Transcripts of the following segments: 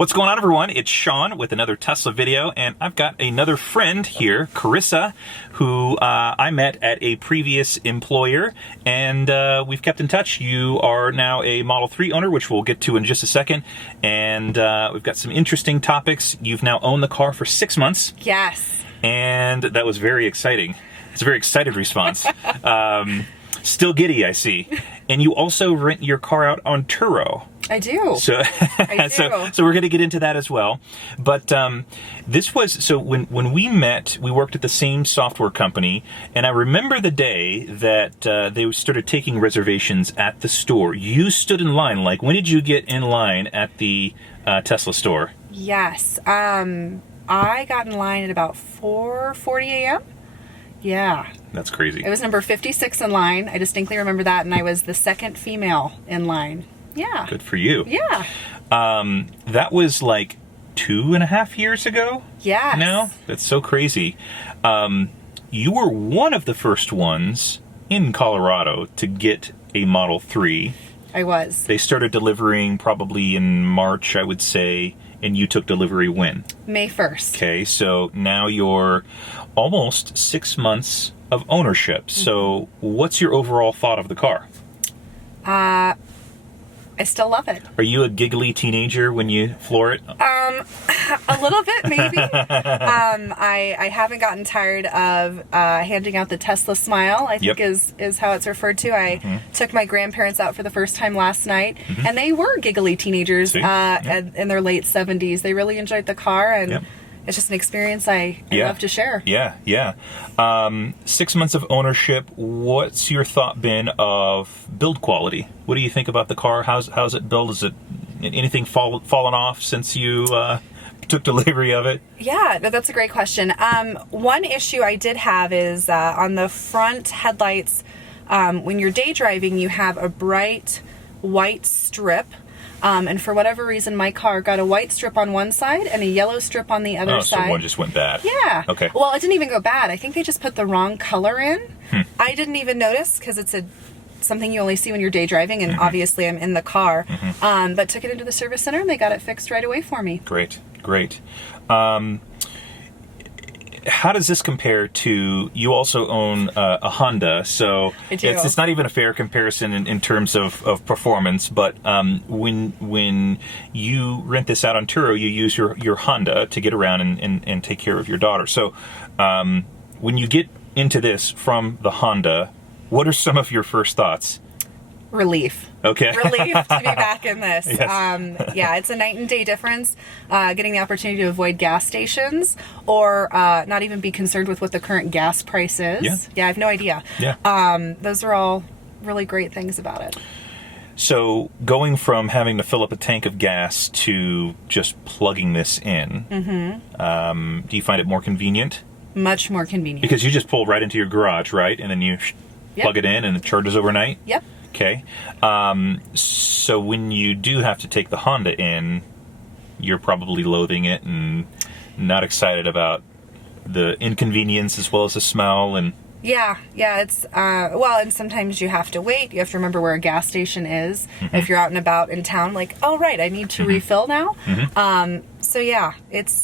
What's going on, everyone? It's Sean with another Tesla video, and I've got another friend here, Carissa, who I met at a previous employer, and we've kept in touch. You are now a Model 3 owner, which we'll get to in just a second, and we've got some interesting topics. You've now owned the car for 6 months. Yes. And that was very exciting. It's a very excited response. Still giddy, I see. And you also rent your car out on Turo. I do. So, I do. so we're going to get into that as well. But this was, so when we met, we worked at the same software company, and I remember the day that they started taking reservations at the store. You stood in line. Like, when did you get in line at the Tesla store? Yes. I got in line at about 4:40 a.m. Yeah. That's crazy. It was number 56 in line. I distinctly remember that, and I was the second female in line. Yeah. Good for you. Yeah. That was like 2.5 years ago? Yes. Now? That's so crazy. You were one of the first ones in Colorado to get a Model 3. I was. They started delivering probably in March, I would say, and you took delivery when? May 1st. Okay, so now you're almost 6 months of ownership. Mm-hmm. So what's your overall thought of the car? I still love it. Are you a giggly teenager when you floor it? A little bit, maybe. I haven't gotten tired of handing out the Tesla smile, I think is how it's referred to. I took my grandparents out for the first time last night, and they were giggly teenagers in their late 70s. They really enjoyed the car, and it's just an experience I love to share. Yeah. 6 months of ownership. What's your thought been of build quality? What do you think about the car? How's it built? Is it anything fallen off since you took delivery of it? Yeah, that's a great question. One issue I did have is on the front headlights. When you're day driving, you have a bright white strip. And for whatever reason, my car got a white strip on one side and a yellow strip on the other side. So one just went bad. Yeah. Okay. Well, it didn't even go bad. I think they just put the wrong color in. I didn't even notice because it's something you only see when you're day driving, and obviously I'm in the car. But took it into the service center and they got it fixed right away for me. Great. How does this compare to, you also own a Honda, so it's not even a fair comparison in terms of performance, but when you rent this out on Turo, you use your Honda to get around and take care of your daughter. So when you get into this from the Honda, what are some of your first thoughts? Relief. Okay. Relief to be back in this. Yes. Yeah, it's a night and day difference. Getting the opportunity to avoid gas stations or not even be concerned with what the current gas price is. Yeah, I have no idea. Yeah. Those are all really great things about it. So going from having to fill up a tank of gas to just plugging this in, do you find it more convenient? Much more convenient. Because you just pull right into your garage, right? And then you plug it in and it charges overnight? Yep. Okay. So when you do have to take the Honda in, you're probably loathing it and not excited about the inconvenience as well as the smell and... Yeah, it's, and sometimes you have to wait. You have to remember where a gas station is. If you're out and about in town, like, oh, right, I need to refill now. So yeah, it's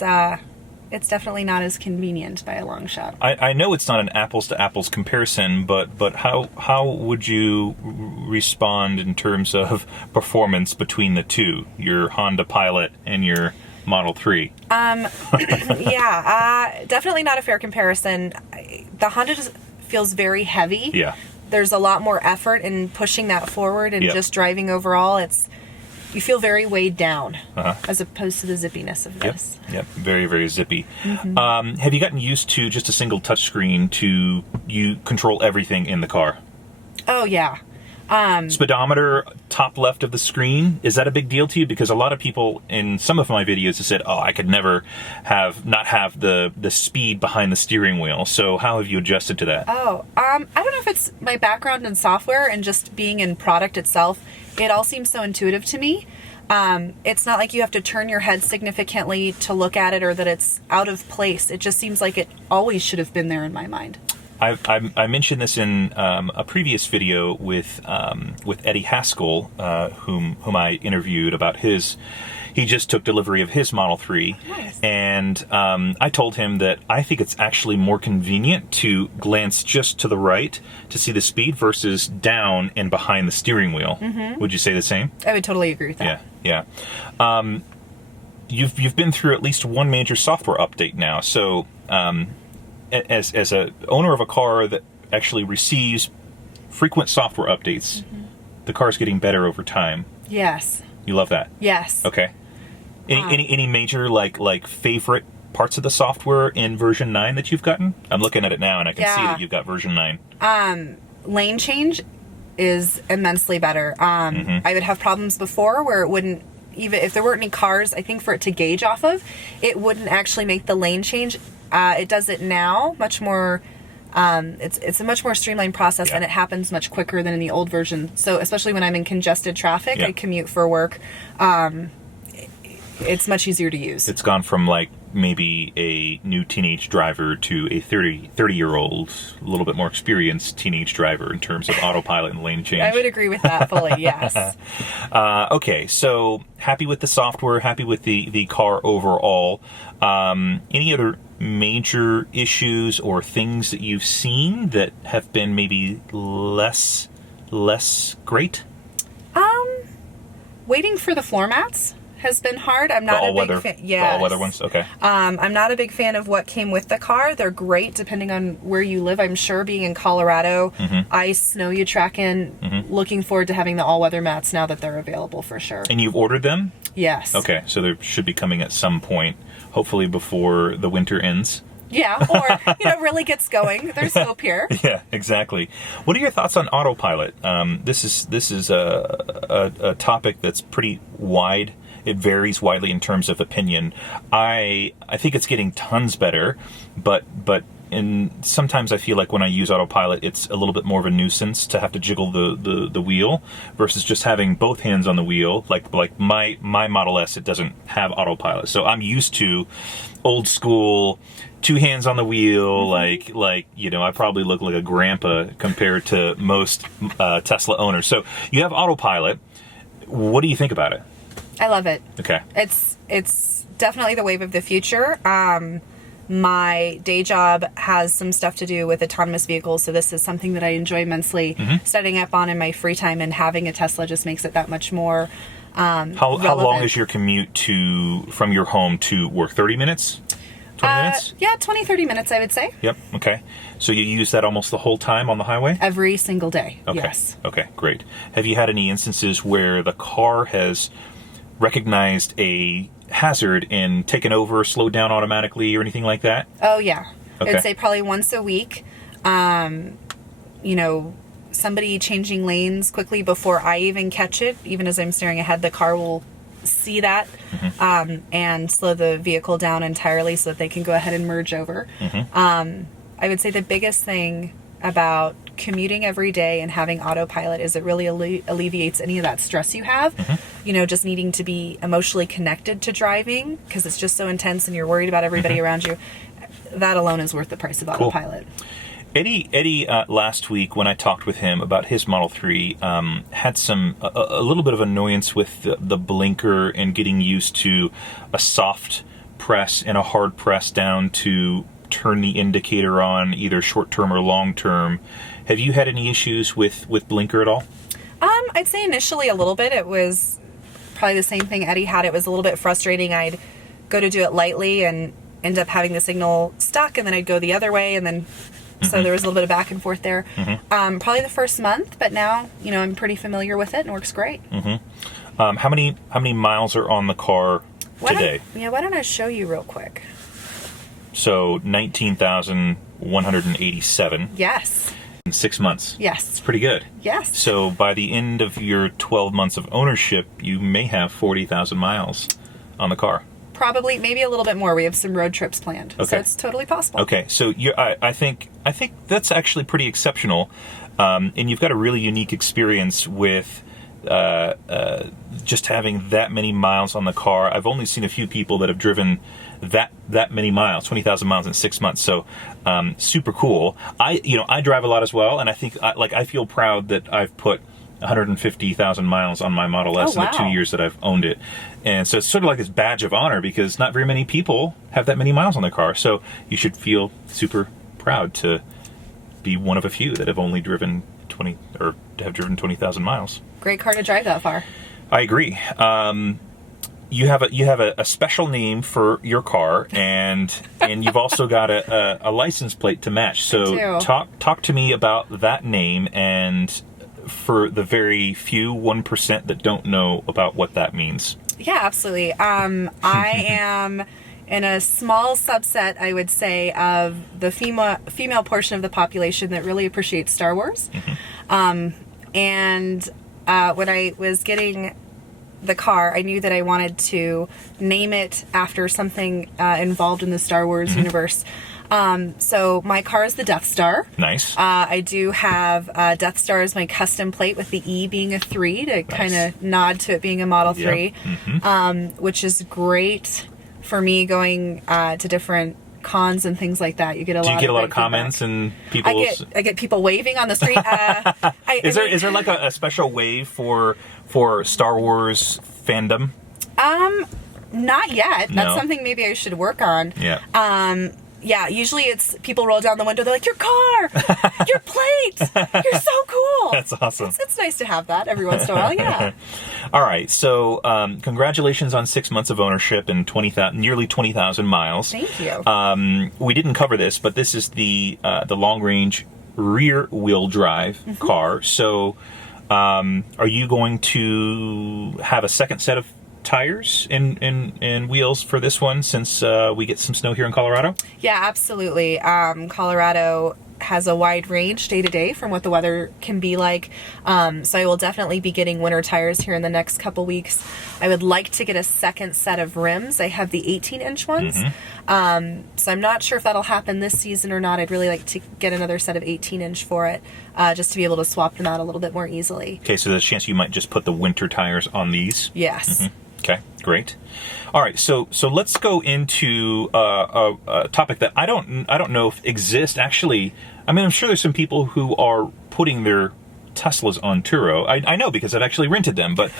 definitely not as convenient by a long shot. I know it's not an apples to apples comparison, but how would you respond in terms of performance between the two, your Honda Pilot and your Model 3? Definitely not a fair comparison. The Honda just feels very heavy. Yeah. There's a lot more effort in pushing that forward and just driving overall. You feel very weighed down as opposed to the zippiness of this. Yep. Very, very zippy. Have you gotten used to just a single touchscreen to you control everything in the car? Oh, yeah. Speedometer, top left of the screen, is that a big deal to you? Because a lot of people in some of my videos have said, oh, I could never not have the speed behind the steering wheel. So how have you adjusted to that? Oh, I don't know if it's my background in software and just being in product itself. It all seems so intuitive to me. It's not like you have to turn your head significantly to look at it or that it's out of place. It just seems like it always should have been there in my mind. I mentioned this in a previous video with Eddie Haskell, whom I interviewed about his He just took delivery of his Model 3. Nice. And I told him that I think it's actually more convenient to glance just to the right to see the speed versus down and behind the steering wheel. Would you say the same? I would totally agree with that. Yeah. You've been through at least one major software update now. So as a owner of a car that actually receives frequent software updates, the car's getting better over time. Yes. You love that? Yes. Okay. Any major like favorite parts of the software in version 9 that you've gotten? I'm looking at it now and I can see that you've got version 9. Lane change is immensely better. I would have problems before where it wouldn't, even if there weren't any cars, I think for it to gauge off of, it wouldn't actually make the lane change. It does it now much more. It's a much more streamlined process, and it happens much quicker than in the old version. So especially when I'm in congested traffic, I commute for work. It's much easier to use. It's gone from like maybe a new teenage driver to a 30-year-old, a little bit more experienced teenage driver in terms of autopilot and lane change. I would agree with that fully, yes. Okay, so happy with the software, happy with the car overall. Any other major issues or things that you've seen that have been maybe less great? Waiting for the floor mats has been hard. I'm not a big fan. The all-weather ones? Okay. I'm not a big fan of what came with the car. They're great depending on where you live. I'm sure being in Colorado, ice, snow you track in, looking forward to having the all-weather mats now that they're available for sure. And you've ordered them? Yes. Okay, so they should be coming at some point, hopefully before the winter ends. Yeah, or, really gets going. There's hope here. Yeah, exactly. What are your thoughts on Autopilot? This is a topic that's pretty wide. It varies widely in terms of opinion. I think it's getting tons better, but sometimes I feel like when I use Autopilot, it's a little bit more of a nuisance to have to jiggle the wheel versus just having both hands on the wheel. Like my Model S, it doesn't have Autopilot, so I'm used to old school, 2 hands on the wheel. Like I probably look like a grandpa compared to most Tesla owners. So you have Autopilot. What do you think about it? I love it. Okay. It's definitely the wave of the future. My day job has some stuff to do with autonomous vehicles, so this is something that I enjoy immensely studying up on in my free time, and having a Tesla just makes it that much more How long is your commute from your home to work? 30 minutes? 20 minutes? Yeah, 20, 30 minutes, I would say. Yep, okay. So you use that almost the whole time on the highway? Every single day, okay. Yes. Okay, great. Have you had any instances where the car has recognized a hazard and taken over, slowed down automatically, or anything like that? Oh, yeah. Okay. I'd say probably once a week. Somebody changing lanes quickly before I even catch it, even as I'm staring ahead, the car will see that and slow the vehicle down entirely so that they can go ahead and merge over. I would say the biggest thing about commuting every day and having Autopilot is it really alleviates any of that stress you have. Just needing to be emotionally connected to driving because it's just so intense and you're worried about everybody around you. That alone is worth the price of Autopilot. Eddie last week when I talked with him about his Model 3 had a little bit of annoyance with the blinker and getting used to a soft press and a hard press down to turn the indicator on, either short term or long term. Have you had any issues with blinker at all? I'd say initially a little bit. It was probably the same thing Eddie had. It was a little bit frustrating. I'd go to do it lightly and end up having the signal stuck, and then I'd go the other way, and then so there was a little bit of back and forth there. Probably the first month, but now I'm pretty familiar with it and it works great. How many miles are on the car today? Why don't I show you real quick? So 19,187. Yes. In 6 months. Yes. It's pretty good. Yes. So by the end of your 12 months of ownership, you may have 40,000 miles on the car. Probably, maybe a little bit more. We have some road trips planned, so it's totally possible. Okay, so I think that's actually pretty exceptional, and you've got a really unique experience with just having that many miles on the car. I've only seen a few people that have driven that many miles, 20,000 miles in 6 months. So super cool. I drive a lot as well, and I think I feel proud that I've put 150,000 miles on my Model S in the 2 years that I've owned it. And so it's sort of like this badge of honor because not very many people have that many miles on their car. So you should feel super proud to be one of a few that have only driven 20,000 miles. Great car to drive that far. I agree. You have a special name for your car, and you've also got a license plate to match. So talk to me about that name, and for the very few 1% that don't know about what that means. Yeah, absolutely. I am in a small subset, I would say, of the female portion of the population that really appreciates Star Wars. And when I was getting the car, I knew that I wanted to name it after something involved in the Star Wars universe. So my car is the Death Star. Nice. I do have Death Star as my custom plate with the E being a 3 to kind of nod to it being a Model 3, which is great for me going to different cons and things like that. You get a lot. Do you get a lot of comments and people? I get people waving on the street. Is there like a special wave for Star Wars fandom? Not yet. No. That's something maybe I should work on. Yeah. Yeah, usually it's people roll down the window, they're like, your car, your plate, you're so cool. That's awesome. It's nice to have that every once in a while, yeah. All right, so congratulations on 6 months of ownership and nearly 20,000 miles. Thank you. We didn't cover this, but this is the long-range rear-wheel drive car. So are you going to have a second set of tires and wheels for this one since we get some snow here in Colorado? Yeah, absolutely. Colorado has a wide range day to day from what the weather can be like. So I will definitely be getting winter tires here in the next couple weeks. I would like to get a second set of rims. I have the 18-inch ones. So I'm not sure if that'll happen this season or not. I'd really like to get another set of 18-inch for it, just to be able to swap them out a little bit more easily. Okay, so there's a chance you might just put the winter tires on these? Yes. Okay, great. All right, so let's go into a topic that I don't know if exists. Actually, I mean, I'm sure there's some people who are putting their Teslas on Turo. I know because I've actually rented them, but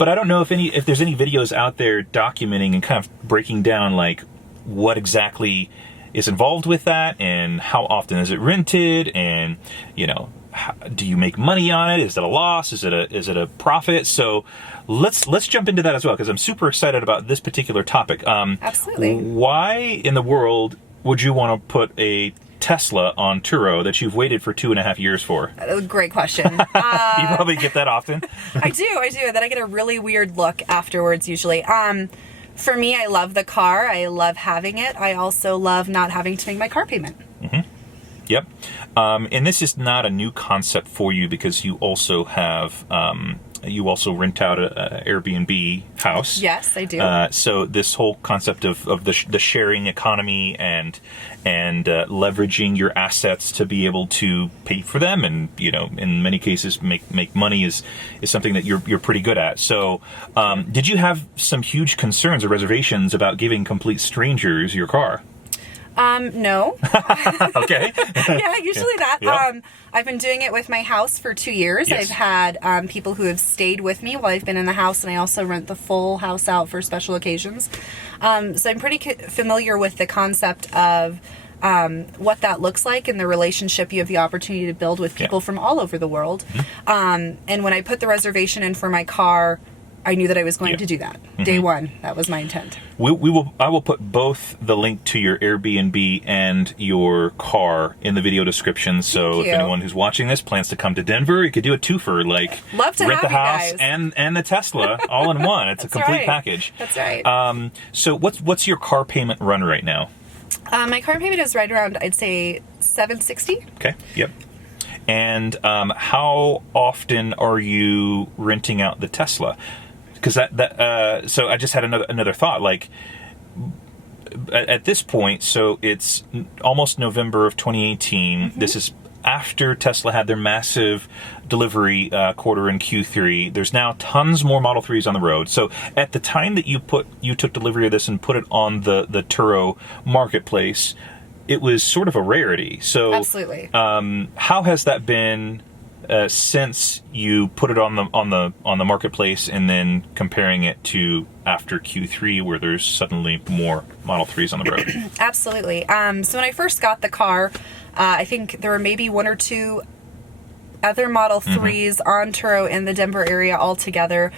I don't know if there's any videos out there documenting and kind of breaking down like what exactly is involved with that and how often is it rented, and do you make money on it? Is it a loss? Is it a profit? So let's jump into that as well, because I'm super excited about this particular topic. Absolutely. Why in the world would you want to put a Tesla on Turo that you've waited for 2.5 years for? Great question. You probably get that often. I do. And then I get a really weird look afterwards usually. For me, I love the car. I love having it. I also love not having to make my car payment. Yep. And this is not a new concept for you because you also have you also rent out a Airbnb house. Yes, I do. So this whole concept of the sharing economy and leveraging your assets to be able to pay for them and in many cases make money is something that you're pretty good at. So did you have some huge concerns or reservations about giving complete strangers your car? No. Okay. Yeah, usually that. Yep. I've been doing it with my house for 2 years. Yes. I've had people who have stayed with me while I've been in the house, and I also rent the full house out for special occasions. So I'm pretty familiar with the concept of what that looks like and the relationship you have the opportunity to build with people from all over the world. And when I put the reservation in for my car, I knew that I was going to do that. Day one, that was my intent. I will put both the link to your Airbnb and your car in the video description. So if anyone who's watching this plans to come to Denver, you could do a twofer, like love to rent have the house you guys. and the Tesla all in one. It's a complete package. That's right. So what's your car payment run right now? My car payment is right around, I'd say, $760. Okay. Yep. And how often are you renting out the Tesla? Because so I just had another thought. Like at this point, so it's almost November of 2018. This is after Tesla had their massive delivery quarter in Q3. There's now tons more Model 3s on the road. So at the time that you took delivery of this and put it on the Turo marketplace, it was sort of a rarity. So absolutely. How has that been since you put it on the marketplace, and then comparing it to after Q3, where there's suddenly more Model 3s on the road? Absolutely. So when I first got the car, I think there were maybe one or two other Model 3s on Turo in the Denver area altogether.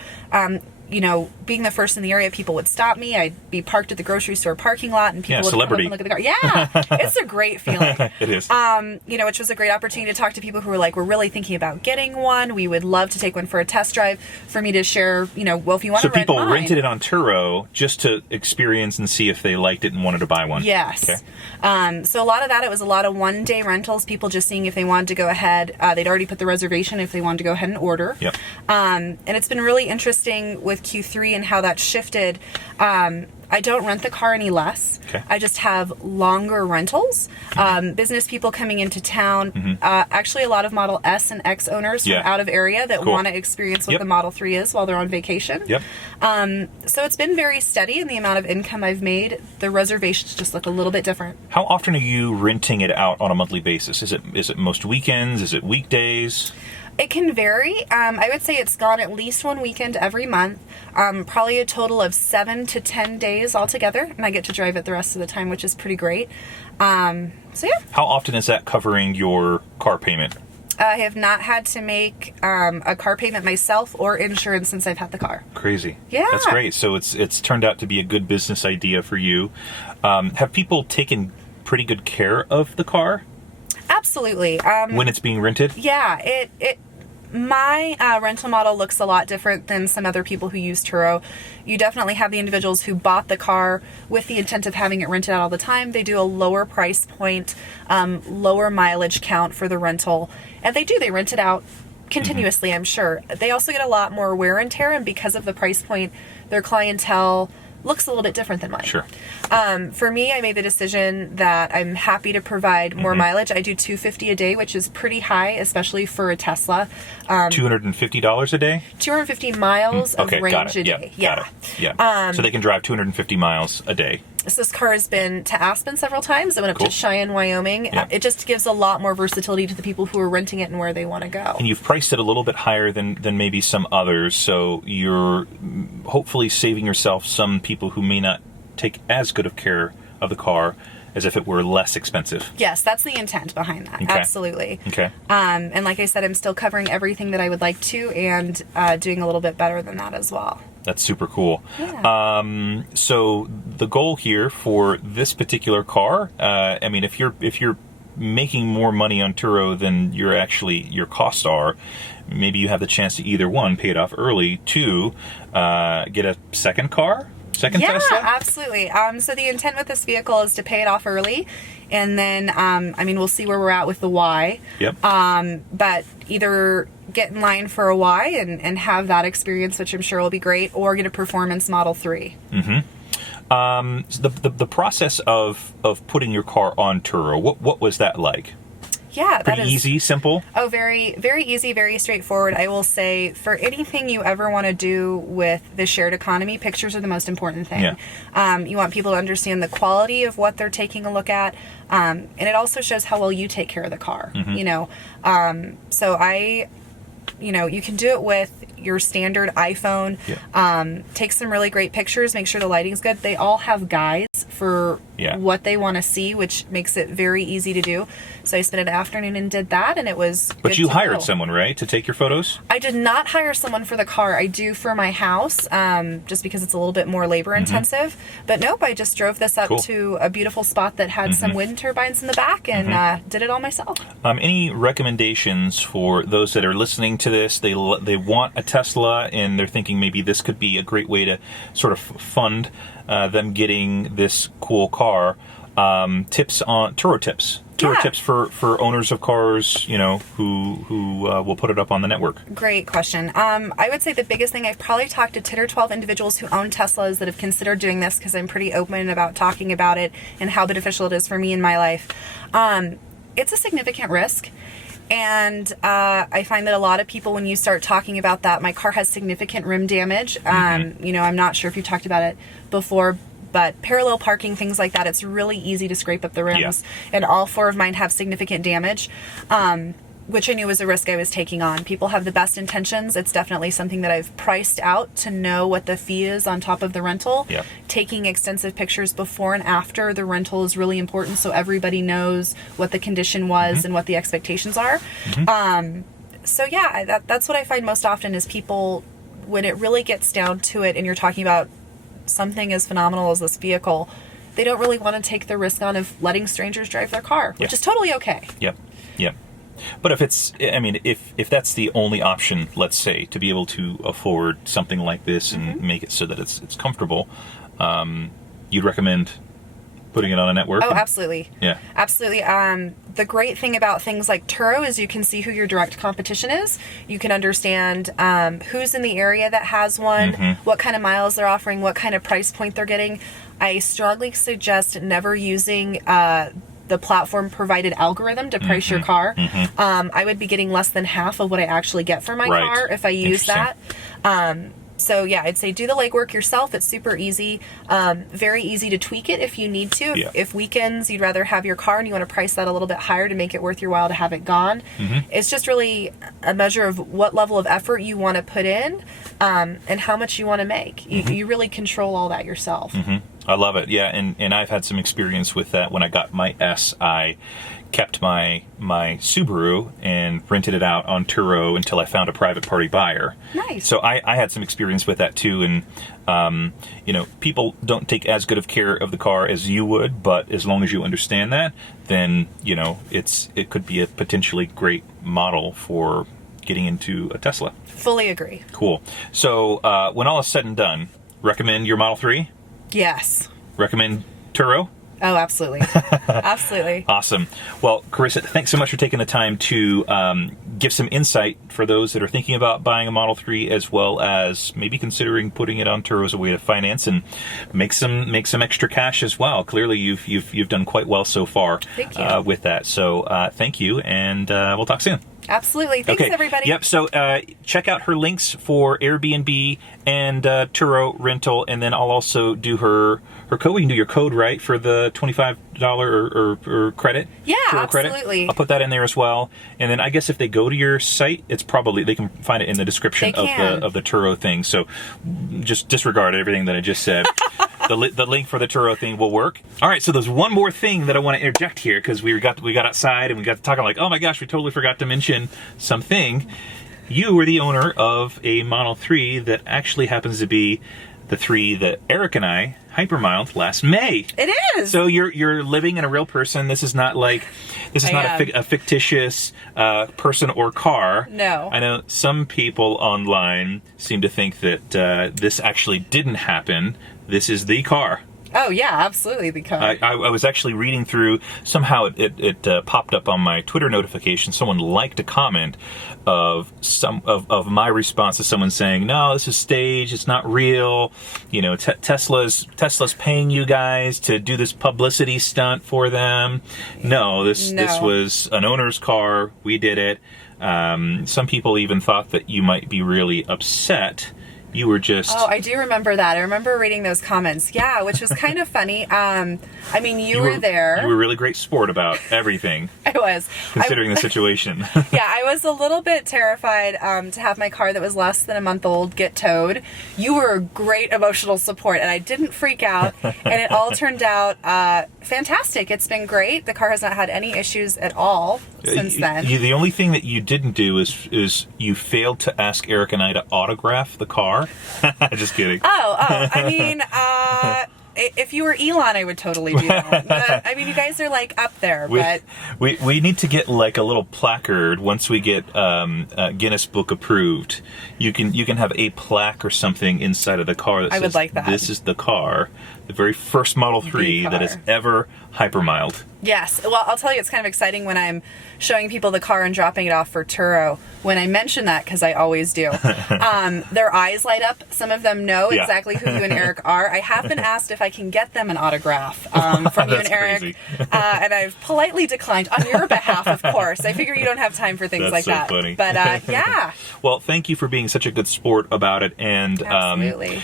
You know, being the first in the area, people would stop me. I'd be parked at the grocery store parking lot, and people would celebrity. come up and look at the car. Yeah, it's a great feeling. It is. You know, which was a great opportunity to talk to people who were like, we're really thinking about getting one. We would love to take one for a test drive, for me to share, you know, well, if you want to rent mine. So people rented it on Turo just to experience and see if they liked it and wanted to buy one? Yes. Okay. So a lot of that, it was a lot of one-day rentals, people just seeing if they wanted to go ahead. They'd already put the reservation if they wanted to go ahead and order. Yep. And it's been really interesting with Q3 and how that shifted. I don't rent the car any less. Okay. I just have longer rentals. Business people coming into town. Actually, a lot of Model S and X owners from out of area that want to experience what the Model 3 is while they're on vacation. Yep. So it's been very steady in the amount of income I've made. The reservations just look a little bit different. How often are you renting it out on a monthly basis? Is it most weekends? Is it weekdays? It can vary. I would say it's gone at least one weekend every month, probably a total of 7 to 10 days altogether, and I get to drive it the rest of the time, which is pretty great. So yeah. How often is that covering your car payment? I have not had to make a car payment myself or insurance since I've had the car. Crazy. Yeah. That's great. So it's turned out to be a good business idea for you. Have people taken pretty good care of the car? Absolutely. When it's being rented? Yeah, my rental model looks a lot different than some other people who use Turo. You definitely have the individuals who bought the car with the intent of having it rented out all the time. They do a lower price point, lower mileage count for the rental, and they rent it out continuously, I'm sure. They also get a lot more wear and tear, and because of the price point, their clientele looks a little bit different than mine. Sure. For me, I made the decision that I'm happy to provide more mileage. I do $250 a day, which is pretty high, especially for a Tesla. $250 a day? 250 miles of range a day. Got it. Yeah. So they can drive 250 miles a day. So this car has been to Aspen several times. I went up to Cheyenne, Wyoming. Yeah. It just gives a lot more versatility to the people who are renting it and where they want to go. And you've priced it a little bit higher than maybe some others, so you're hopefully saving yourself some people who may not take as good of care of the car as if it were less expensive. Yes, that's the intent behind that. Okay. Absolutely. Okay. And like I said, I'm still covering everything that I would like to, and doing a little bit better than that as well. That's super cool. Yeah. So the goal here for this particular car, I mean, if you're making more money on Turo than your costs are, maybe you have the chance to either one, pay it off early, two, get a second car. Tesla? Yeah, absolutely. So the intent with this vehicle is to pay it off early, and then, we'll see where we're at with the Y. Yep. But either get in line for a Y and have that experience, which I'm sure will be great, or get a performance Model 3. The process of putting your car on Turo, what was that like? Yeah, Pretty easy, simple? Oh, very, very easy, very straightforward. I will say, for anything you ever want to do with the shared economy, pictures are the most important thing. Yeah. You want people to understand the quality of what they're taking a look at, and it also shows how well you take care of the car. You can do it with your standard iPhone. Yeah. Take some really great pictures, make sure the lighting's good. They all have guides for what they want to see, which makes it very easy to do. So I spent an afternoon and did that, and it was But you hired someone, right, to take your photos? I did not hire someone for the car. I do for my house, just because it's a little bit more labor intensive. But nope, I just drove this up to a beautiful spot that had some wind turbines in the back, and did it all myself. Any recommendations for those that are listening to this? They want a Tesla, and they're thinking maybe this could be a great way to sort of fund them getting this cool car. Tips on Turo tips. Turo tips for owners of cars, who will put it up on the network. Great question. I would say the biggest thing, I've probably talked to 10 or 12 individuals who own Teslas that have considered doing this, because I'm pretty open about talking about it and how beneficial it is for me in my life. It's a significant risk. And I find that a lot of people, when you start talking about that, my car has significant rim damage. I'm not sure if you've talked about it before, but parallel parking, things like that, it's really easy to scrape up the rims. And all four of mine have significant damage. which I knew was a risk I was taking on. People have the best intentions. It's definitely something that I've priced out to know what the fee is on top of the rental. Yeah. Taking extensive pictures before and after the rental is really important, so everybody knows what the condition was and what the expectations are. So yeah, that's what I find most often is people, when it really gets down to it and you're talking about something as phenomenal as this vehicle, they don't really want to take the risk on of letting strangers drive their car, which is totally okay. Yep. But if that's the only option, let's say, to be able to afford something like this and make it so that it's comfortable, you'd recommend putting it on a network? Oh, absolutely. Yeah. Absolutely. The great thing about things like Turo is you can see who your direct competition is. You can understand who's in the area that has one, what kind of miles they're offering, what kind of price point they're getting. I strongly suggest never using the platform provided algorithm to price your car. I would be getting less than half of what I actually get for my car if I use that. So yeah, I'd say do the legwork yourself. It's super easy, very easy to tweak it if you need to. If weekends you'd rather have your car and you want to price that a little bit higher to make it worth your while to have it gone. It's just really a measure of what level of effort you want to put in and how much you want to make. You really control all that yourself. I love it. Yeah, and I've had some experience with that. When I got my S, I kept my Subaru and rented it out on Turo until I found a private party buyer. Nice. So I had some experience with that too, and people don't take as good of care of the car as you would, but as long as you understand that, then it could be a potentially great model for getting into a Tesla. Fully agree. Cool. So when all is said and done, recommend your Model 3? Yes. Recommend Turo? Oh, absolutely. Absolutely. Awesome. Well, Carissa, thanks so much for taking the time to give some insight for those that are thinking about buying a Model 3, as well as maybe considering putting it on Turo as a way to finance and make some extra cash as well. Clearly, you've done quite well so far. Thank you. With that. So thank you, and we'll talk soon. Absolutely. Thanks, everybody. Yep. So check out her links for Airbnb and Turo rental, and then I'll also do her code. We can do your code, right, for the $25 or credit? Yeah, Turo absolutely. Credit. I'll put that in there as well. And then I guess if they go to your site, it's probably, they can find it in the description of the Turo thing. So just disregard everything that I just said. The link for the Turo thing will work. All right, so there's one more thing that I want to interject here, because we got outside and we got to talking like, oh my gosh, we totally forgot to mention something. You were the owner of a Model 3 that actually happens to be the 3 that Eric and I hypermiled last May. It is. So you're living in a real person. This is not a fictitious person or car. No. I know some people online seem to think that this actually didn't happen. This is the car. Oh yeah, absolutely the car. I was actually reading through. Somehow it popped up on my Twitter notification. Someone liked a comment of my response to someone saying, "No, this is staged. It's not real. Tesla's paying you guys to do this publicity stunt for them. No, this was an owner's car. We did it." Some people even thought that you might be really upset. You were just... Oh, I do remember that. I remember reading those comments. Yeah, which was kind of funny. You were there. You were a really great sport about everything. I was. Considering the situation. Yeah, I was a little bit terrified to have my car that was less than a month old get towed. You were a great emotional support, and I didn't freak out. And it all turned out fantastic. It's been great. The car has not had any issues at all since then. The only thing that you didn't do is you failed to ask Eric and I to autograph the car. Just kidding. If you were Elon, I would totally do that. But, you guys are up there. We need to get a little placard once we get Guinness Book approved. You can have a plaque or something inside of the car that says, like that. This is the car, the very first Model 3 that has ever hypermiled. Yes. Well, I'll tell you, it's kind of exciting when I'm showing people the car and dropping it off for Turo. When I mention that, because I always do, their eyes light up. Some of them know exactly who you and Eric are. I have been asked if I can get them an autograph from you and Eric, and I've politely declined on your behalf, of course. I figure you don't have time for things like that. Funny. But yeah. Well, thank you for being such a good sport about it, and absolutely.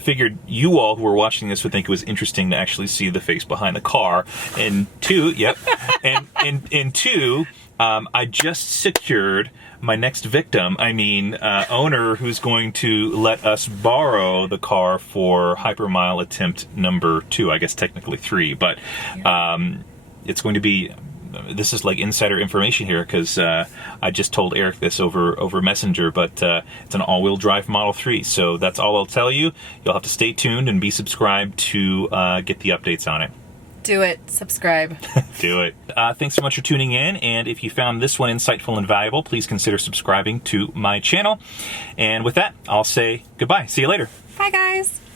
Figured you all who are watching this would think it was interesting to actually see the face behind the car, and two, and two, I just secured my next victim, owner who's going to let us borrow the car for hypermile attempt number 2, I guess technically 3, but it's going to be, this is like insider information here because I just told Eric this over Messenger, but it's an all-wheel drive Model 3, so that's all I'll tell you. You'll have to stay tuned and be subscribed to get the updates on it. Do it. Subscribe. Do it. Thanks so much for tuning in, and if you found this one insightful and valuable, please consider subscribing to my channel. And with that, I'll say goodbye. See you later. Bye, guys.